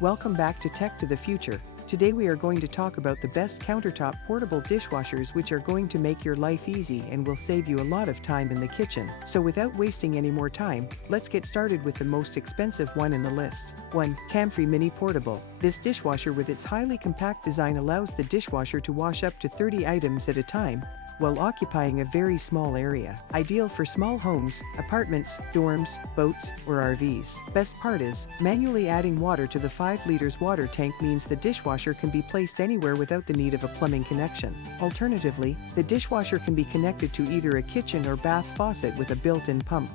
Welcome back to Tech to the Future. Today we are going to talk about the best countertop portable dishwashers which are going to make your life easy and will save you a lot of time in the kitchen. So without wasting any more time, let's get started with the most expensive one in the list. 1. Camfree Mini Portable. This dishwasher with its highly compact design allows the dishwasher to wash up to 30 items at a time, while occupying a very small area. Ideal for small homes, apartments, dorms, boats, or RVs. Best part is, manually adding water to the 5 liters water tank means the dishwasher can be placed anywhere without the need of a plumbing connection. Alternatively, the dishwasher can be connected to either a kitchen or bath faucet with a built-in pump.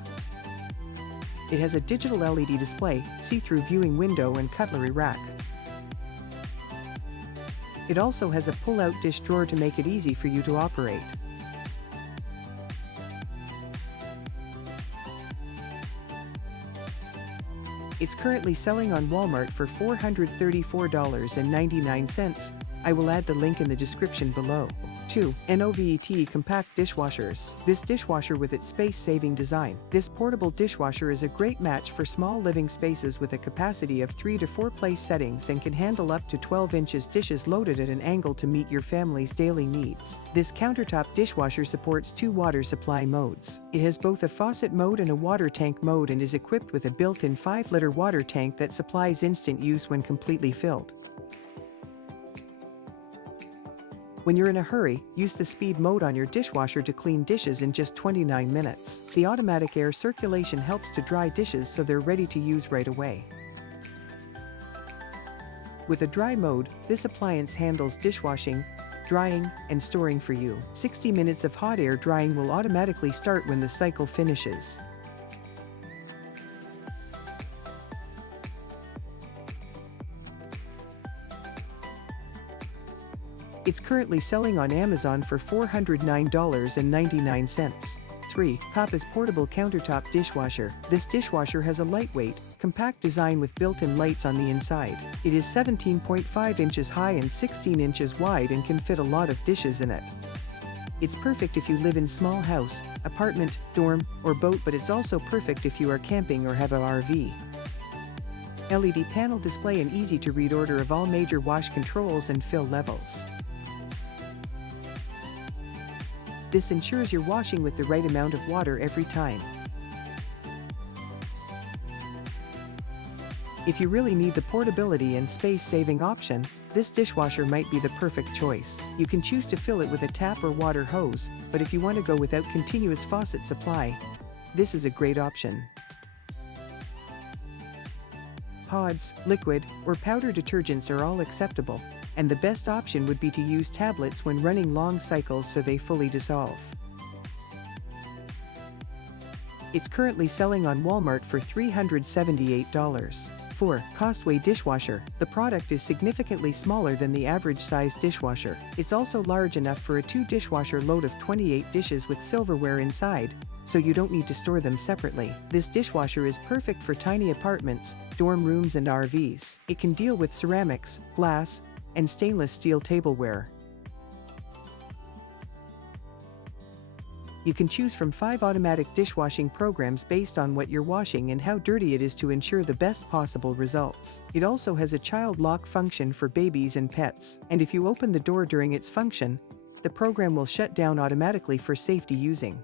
It has a digital LED display, see-through viewing window and cutlery rack. It also has a pull-out dish drawer to make it easy for you to operate. It's currently selling on Walmart for $434.99. I will add the link in the description below. 2. NOVET Compact Dishwashers. This dishwasher with its space-saving design. This portable dishwasher is a great match for small living spaces with a capacity of 3 to 4 place settings and can handle up to 12 inches dishes loaded at an angle to meet your family's daily needs. This countertop dishwasher supports 2 water supply modes. It has both a faucet mode and a water tank mode and is equipped with a built-in 5-liter water tank that supplies instant use when completely filled. When you're in a hurry, use the speed mode on your dishwasher to clean dishes in just 29 minutes. The automatic air circulation helps to dry dishes so they're ready to use right away. With a dry mode, this appliance handles dishwashing, drying, and storing for you. 60 minutes of hot air drying will automatically start when the cycle finishes. It's currently selling on Amazon for $409.99. 3. Coppa's Portable Countertop Dishwasher. This dishwasher has a lightweight, compact design with built-in lights on the inside. It is 17.5 inches high and 16 inches wide and can fit a lot of dishes in it. It's perfect if you live in small house, apartment, dorm, or boat, but it's also perfect if you are camping or have an RV. LED panel display and easy to read order of all major wash controls and fill levels. This ensures you're washing with the right amount of water every time. If you really need the portability and space-saving option, this dishwasher might be the perfect choice. You can choose to fill it with a tap or water hose, but if you want to go without continuous faucet supply, this is a great option. Pods, liquid, or powder detergents are all acceptable, and the best option would be to use tablets when running long cycles so they fully dissolve. It's currently selling on Walmart for $378. 4. Costway Dishwasher. The product is significantly smaller than the average size dishwasher. It's also large enough for a 2-dishwasher load of 28 dishes with silverware inside, so you don't need to store them separately. This dishwasher is perfect for tiny apartments, dorm rooms, and RVs. It can deal with ceramics, glass, and stainless steel tableware. You can choose from 5 automatic dishwashing programs based on what you're washing and how dirty it is to ensure the best possible results. It also has a child lock function for babies and pets, and if you open the door during its function, the program will shut down automatically for safety using.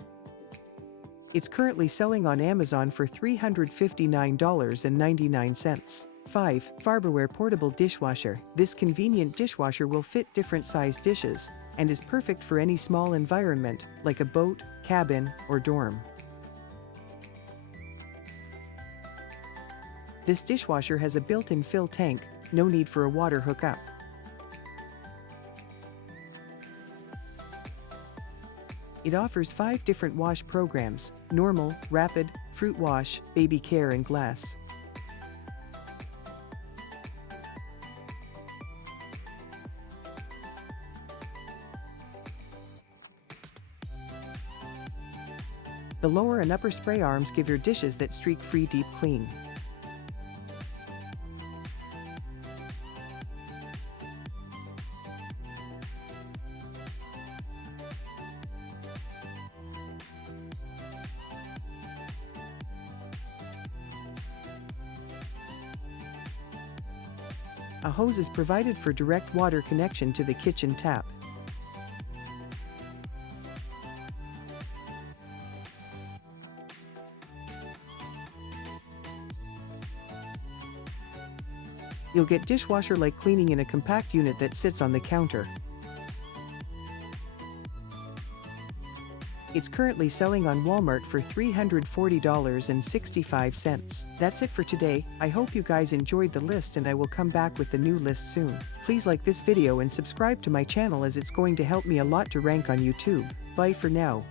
It's currently selling on Amazon for $359.99. 5. Farberware Portable Dishwasher. This convenient dishwasher will fit different sized dishes and is perfect for any small environment, like a boat, cabin, or dorm. This dishwasher has a built-in fill tank, no need for a water hookup. It offers 5 different wash programs: normal, rapid, fruit wash, baby care, and glass. The lower and upper spray arms give your dishes that streak-free deep clean. A hose is provided for direct water connection to the kitchen tap. You'll get dishwasher-like cleaning in a compact unit that sits on the counter. It's currently selling on Walmart for $340.65. That's it for today. I hope you guys enjoyed the list, and I will come back with the new list soon. Please like this video and subscribe to my channel, as it's going to help me a lot to rank on YouTube. Bye for now.